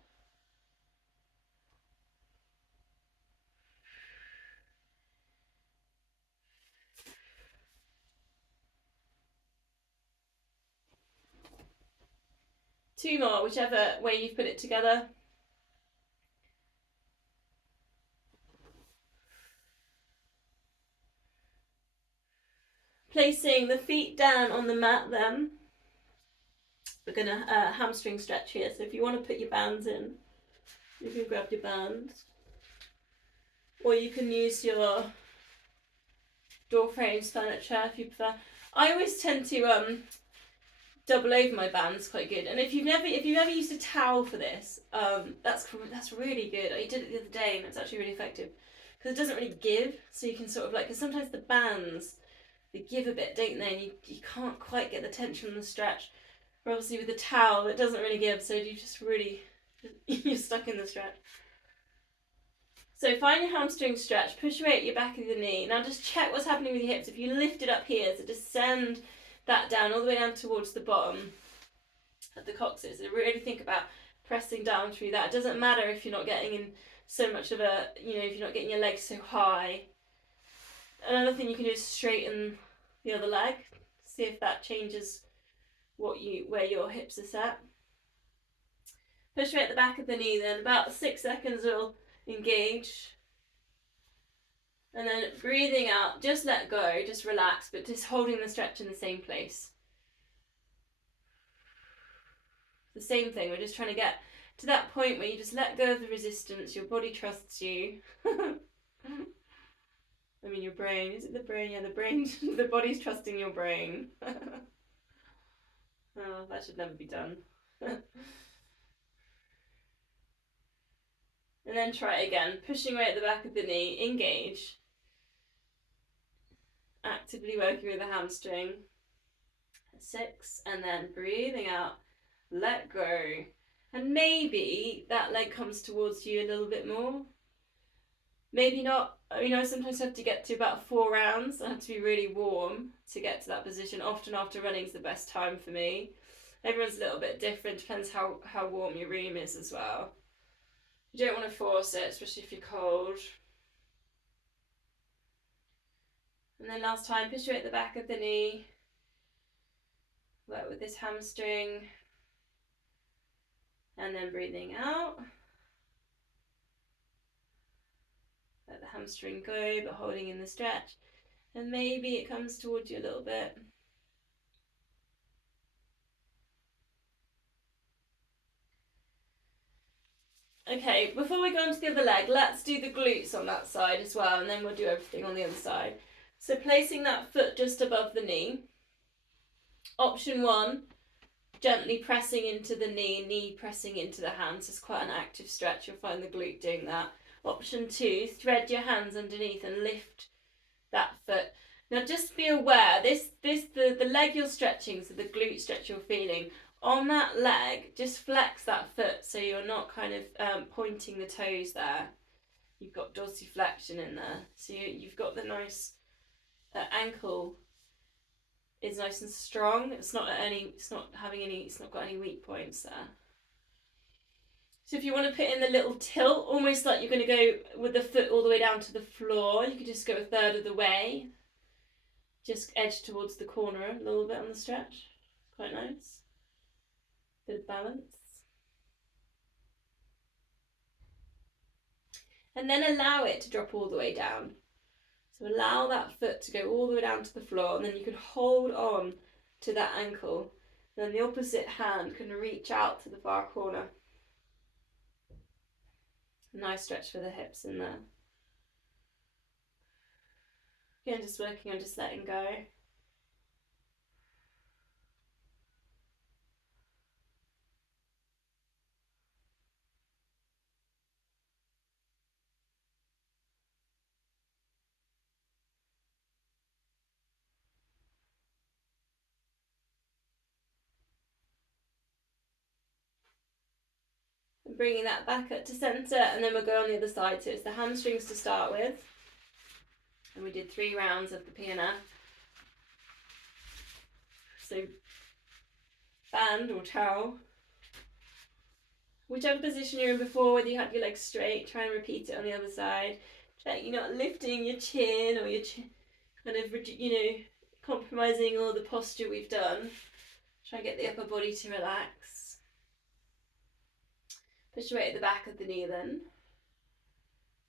Two more, whichever way you've put it together. Placing the feet down on the mat then. We're going to hamstring stretch here, so if you want to put your bands in, you can grab your bands. or you can use your door frames furniture if you prefer. I always tend to double over my bands quite good. And if you've never used a towel for this, that's really good. I did it the other day and it's actually really effective because it doesn't really give. So you can sort of like, because sometimes the bands, they give a bit, don't they? And you can't quite get the tension and the stretch. Or obviously with the towel, it doesn't really give. So you just really, you're stuck in the stretch. So find your hamstring stretch, push away at your back of the knee. Now just check what's happening with your hips. If you lift it up here, so just send that down all the way down towards the bottom of the coccyx. So really think about pressing down through that. It doesn't matter if you're not getting in so much of a, if you're not getting your legs so high. Another thing you can do is straighten the other leg. See if that changes where your hips are set. Push away at the back of the knee then. About 6 seconds will engage. And then breathing out, just let go, just relax, but just holding the stretch in the same place. The same thing, we're just trying to get to that point where you just let go of the resistance, your body trusts you. I mean your brain, is it the brain? Yeah, the brain, the body's trusting your brain. Oh, that should never be done. And then try it again, pushing away at the back of the knee, engage. Actively working with the hamstring. 6, and then breathing out, let go. And maybe that leg comes towards you a little bit more. Maybe not. I sometimes have to get to about 4 rounds. I have to be really warm to get to that position. Often after running is the best time for me. Everyone's a little bit different, depends how warm your room is as well. You don't want to force it, especially if you're cold. And then last time, push away at the back of the knee. Work with this hamstring. And then breathing out. Let the hamstring go, but holding in the stretch. And maybe it comes towards you a little bit. Okay, before we go on to the other leg, let's do the glutes on that side as well, and then we'll do everything on the other side. So placing that foot just above the knee. Option 1, gently pressing into the knee pressing into the hands. It's quite an active stretch, you'll find the glute doing that. Option 2, thread your hands underneath and lift that foot. Now just be aware, the leg you're stretching, so the glute stretch you're feeling, on that leg, just flex that foot so you're not kind of pointing the toes there. You've got dorsiflexion in there. So you've got the nice ankle is nice and strong. It's not got any weak points there. So if you want to put in the little tilt, almost like you're going to go with the foot all the way down to the floor, you could just go a third of the way. Just edge towards the corner a little bit on the stretch. Quite nice. Bit of balance. And then allow it to drop all the way down. So allow that foot to go all the way down to the floor, and then you can hold on to that ankle. Then the opposite hand can reach out to the far corner. Nice stretch for the hips in there. Again, just working on just letting go. And bringing that back up to centre, and then we'll go on the other side. So it's the hamstrings to start with. And we did 3 rounds of the PNF. So band or towel. Whichever position you're in before, whether you had your legs straight, try and repeat it on the other side. Check you're not lifting your chin or your chin, kind of, compromising all the posture we've done. Try and get the upper body to relax. Push your weight at the back of the knee then.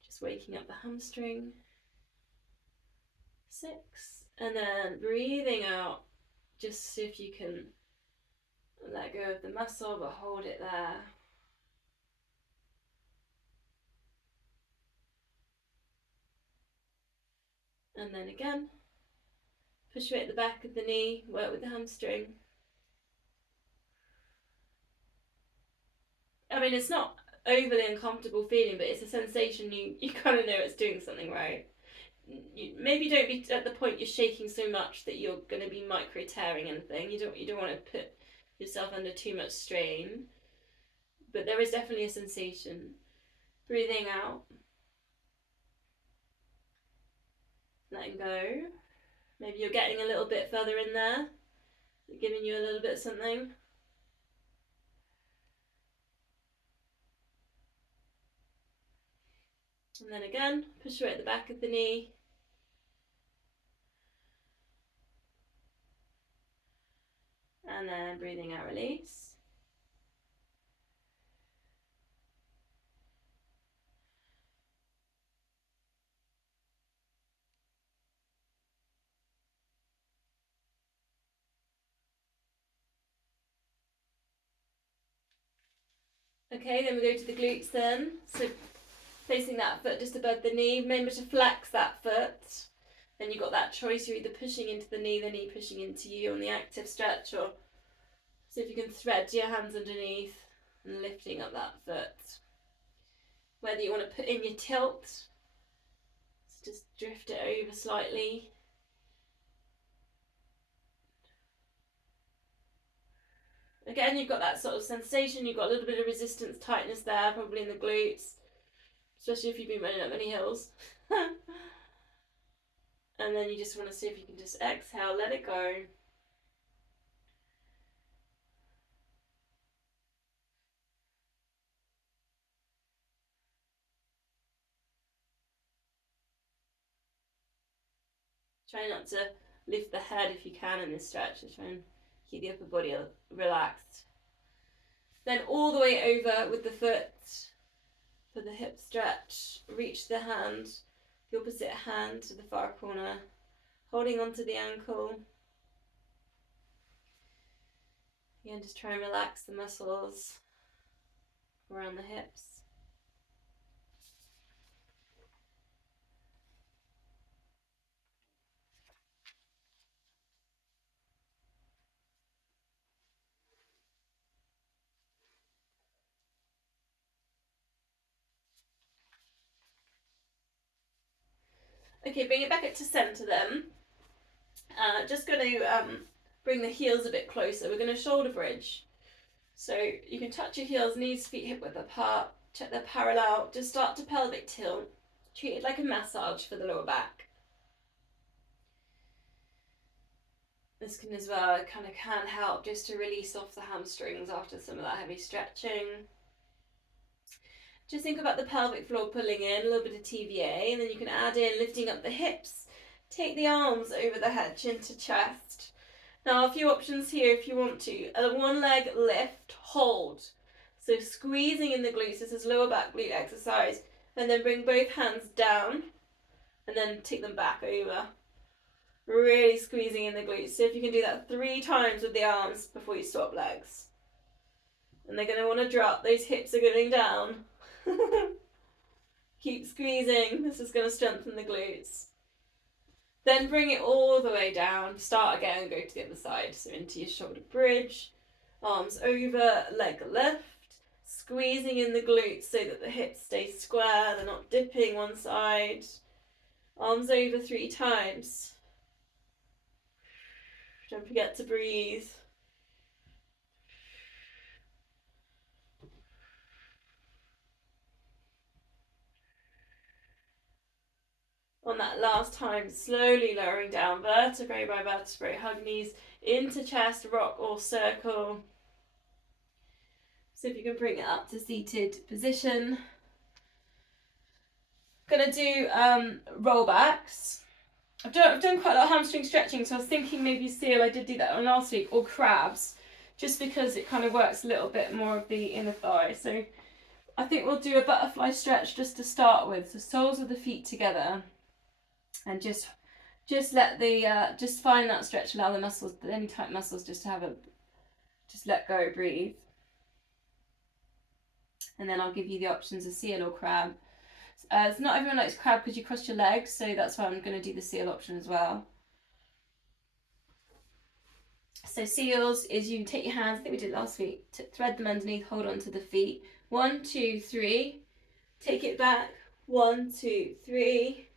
Just waking up the hamstring. 6. And then breathing out. Just see if you can let go of the muscle, but hold it there. And then again, push weight at the back of the knee, work with the hamstring. I mean, it's not overly uncomfortable feeling, but it's a sensation you kind of know it's doing something right. Maybe don't be at the point you're shaking so much that you're going to be micro tearing anything. You don't want to put yourself under too much strain, but there is definitely a sensation. Breathing out, letting go. Maybe you're getting a little bit further in there, giving you a little bit of something. And then again, push away at the back of the knee. And then breathing out, release. Okay, then we go to the glutes then. So placing that foot just above the knee. Remember to flex that foot. Then you've got that choice. You're either pushing into the knee pushing into you on the active stretch, or see if you can thread your hands underneath and lifting up that foot. Whether you want to put in your tilt, so just drift it over slightly. Again, you've got that sort of sensation, you've got a little bit of resistance, tightness there, probably in the glutes, especially if you've been running up many hills. And then you just want to see if you can just exhale, let it go. Try not to lift the head if you can in this stretch, so try and keep the upper body relaxed. Then all the way over with the foot for the hip stretch. Reach the hand, the opposite hand to the far corner, holding onto the ankle. Again, just try and relax the muscles around the hips. Okay, bring it back up to centre then. Just going to bring the heels a bit closer. We're going to shoulder bridge. So you can touch your heels, knees, feet hip width apart. Check they're parallel. Just start to pelvic tilt. Treat it like a massage for the lower back. This can as well, it kind of can help just to release off the hamstrings after some of that heavy stretching. Just think about the pelvic floor pulling in, a little bit of TVA, and then you can add in lifting up the hips. Take the arms over the head, chin to chest. Now a few options here if you want to. A one leg lift, hold. So squeezing in the glutes, this is lower back glute exercise. And then bring both hands down and then take them back over. Really squeezing in the glutes. So if you can do that 3 times with the arms before you swap legs. And they're going to want to drop, those hips are going down. Keep squeezing, this is going to strengthen the glutes. Then bring it all the way down, start again and go to the other side. So into your shoulder bridge, arms over, leg lift, squeezing in the glutes so that the hips stay square, they're not dipping one side. Arms over 3 times. Don't forget to breathe. On that last time, slowly lowering down vertebrae by vertebrae, hug knees into chest, rock or circle. So if you can bring it up to seated position. Gonna do roll backs. I've done quite a lot of hamstring stretching, so I was thinking maybe seal, I did do that on last week, or crabs, just because it kind of works a little bit more of the inner thigh. So I think we'll do a butterfly stretch just to start with. So soles of the feet together, and just let the just find that stretch, allow the muscles, any tight muscles, just to have a just let go, breathe. And then I'll give you the options of seal or crab. So not everyone likes crab because you cross your legs, so that's why I'm going to do the seal option as well. So seals is you take your hands, I think we did last week, thread them underneath, hold on to the feet. 1, 2, 3. Take it back. 1, 2, 3.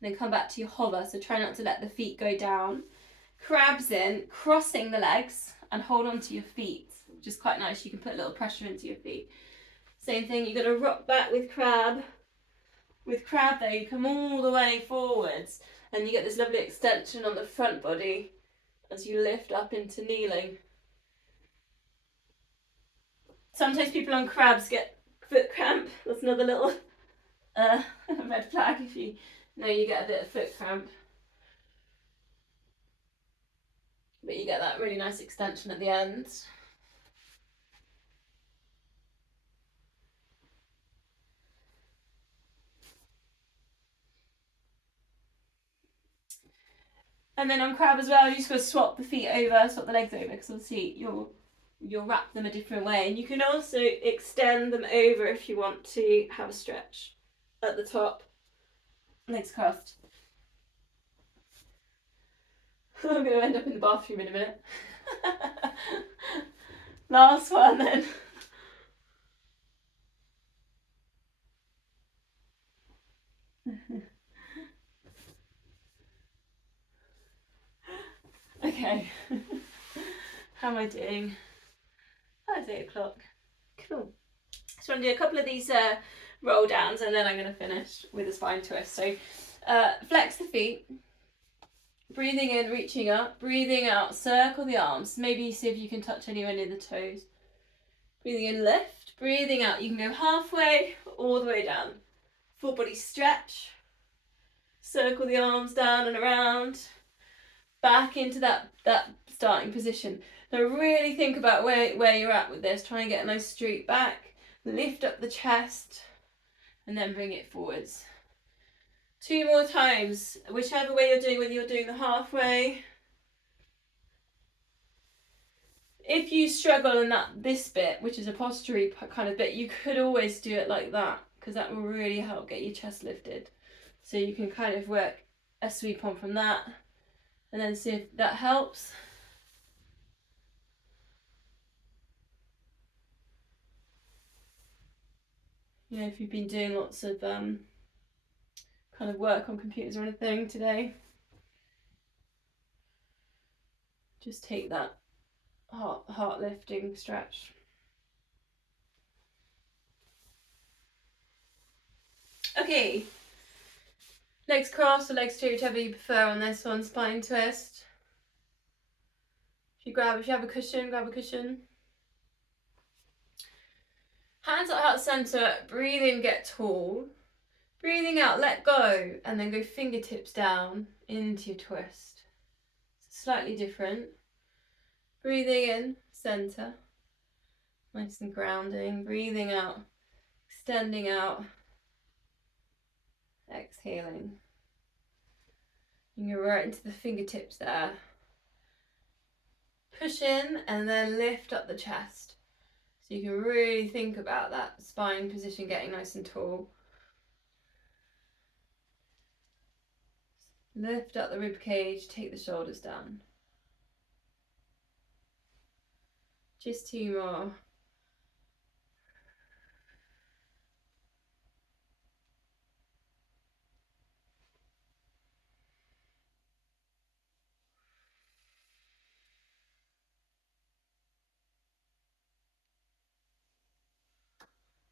Then come back to your hover, so try not to let the feet go down. Crabs in, crossing the legs, and hold on to your feet, which is quite nice. You can put a little pressure into your feet. Same thing, you've got to rock back with crab. With crab there, you come all the way forwards, and you get this lovely extension on the front body as you lift up into kneeling. Sometimes people on crabs get foot cramp. That's another little red flag if you know you get a bit of foot cramp. But you get that really nice extension at the end. And then on crab as well, you just got to swap the feet over, swap the legs over, because obviously you'll wrap them a different way. And you can also extend them over if you want to have a stretch at the top. Legs crossed. I'm going to end up in the bathroom in a minute. Last one then. Okay. How am I doing? Oh, it's 8 o'clock. Cool. So I'm going to do a couple of these roll downs and then I'm going to finish with a spine twist. So flex the feet. Breathing in, reaching up. Breathing out, circle the arms. Maybe see if you can touch anywhere near the toes. Breathing in, lift. Breathing out, you can go halfway, all the way down. Full body stretch. Circle the arms down and around. Back into that starting position. Now really think about where you're at with this. Try and get a nice straight back. Lift up the chest and then bring it forwards. 2 more times, whichever way you're doing, whether you're doing the halfway. If you struggle in this bit, which is a posture kind of bit, you could always do it like that, because that will really help get your chest lifted. So you can kind of work a sweep on from that and then see if that helps. You know, if you've been doing lots of kind of work on computers or anything today, just take that heart lifting stretch. Okay, legs crossed or legs straight, whichever you prefer on this one. Spine twist. If you have a cushion, grab a cushion. Hands at heart center. Breathe in, get tall. Breathing out, let go, and then go fingertips down into your twist. Slightly different. Breathing in, center. Nice and grounding. Breathing out, extending out. Exhaling. And you're right into the fingertips there. Push in and then lift up the chest. So you can really think about that spine position getting nice and tall. Lift up the rib cage, take the shoulders down. Just 2 more.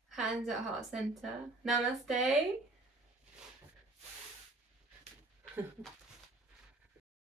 Hands at heart center. Namaste.